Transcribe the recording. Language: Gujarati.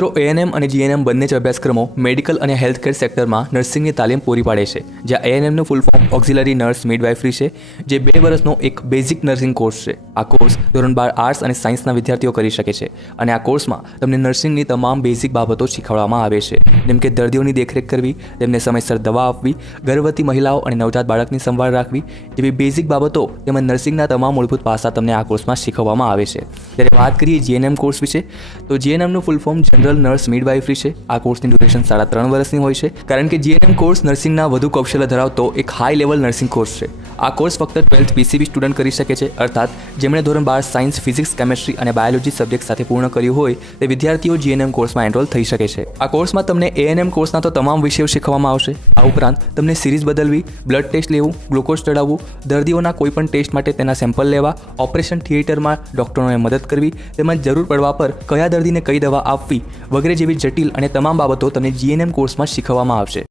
મિત્રો એએનએમ અને જીએનએમ બંને જ અભ્યાસક્રમો મેડિકલ અને હેલ્થકેર સેક્ટરમાં નર્સિંગની તાલીમ પૂરી પાડે છે. જ્યાં એએનએમનું full form auxiliary nurse midwifery છે, જે 2 વર્ષનો એક બેઝિક નર્સિંગ કોર્સ છે. આ કોર્સ ધોરણ 12 આર્ટ્સ અને સાયન્સના વિદ્યાર્થીઓ કરી શકે છે અને આ કોર્સમાં તમને નર્સિંગની તમામ બેઝિક બાબતો શીખવાડવામાં આવે છે, જેમ કે દર્દીઓની દેખરેખ કરવી, તેમને સમયસર દવા આપવી, ગર્ભવતી મહિલાઓ અને નવજાત બાળકની સંભાળ રાખવી જેવી બેઝિક બાબતો તેમજ નર્સિંગના તમામ મૂળભૂત પાસા તમને આ કોર્સમાં શીખવવામાં આવે છે. જ્યારે વાત કરીએ જીએનએમ કોર્સ વિશે, તો જીએનએમનું full form general nurse midwifery છે. આ કોર્સની ડ્યુરેશન 3.5 વર્ષની હોય છે, કારણ કે જીએનએમ કોર્સ નર્સિંગના વધુ કૌશલ્ય ધરાવતો એક હાઈ લેવલ નર્સિંગ કોર્સ છે. આ કોર્સ ફક્ત 12th પીસીબી સ્ટુડન્ટ કરી શકે છે, અર્થાત જેમણે ધોરણ 12 સાયન્સ, ફિઝિક્સ, કેમેસ્ટ્રી અને બાયોલોજી સબ્જેક્ટ સાથે પૂર્ણ કર્યું હોય તે વિદ્યાર્થીઓ જીએનએમ કોર્સમાં એનરોલ થઈ શકે છે. આ કોર્સમાં તમને એએનએમ કોર્સના તો તમામ વિષયો શીખવવામાં આવશે. આ ઉપરાંત તમને સિરીઝ બદલવી, બ્લડ ટેસ્ટ લેવું, ગ્લુકોઝ ચડાવવું, દર્દીઓના કોઈપણ ટેસ્ટ માટે તેના સેમ્પલ લેવા, ઓપરેશન થિયેટરમાં ડોક્ટરોને મદદ કરવી, તેમજ જરૂર પડવા પર કયા દર્દીને કઈ દવા આપવી વગેરે જેવી જટિલ અને તમામ બાબતો તમને જીએનએમ કોર્સમાં શીખવવામાં આવશે.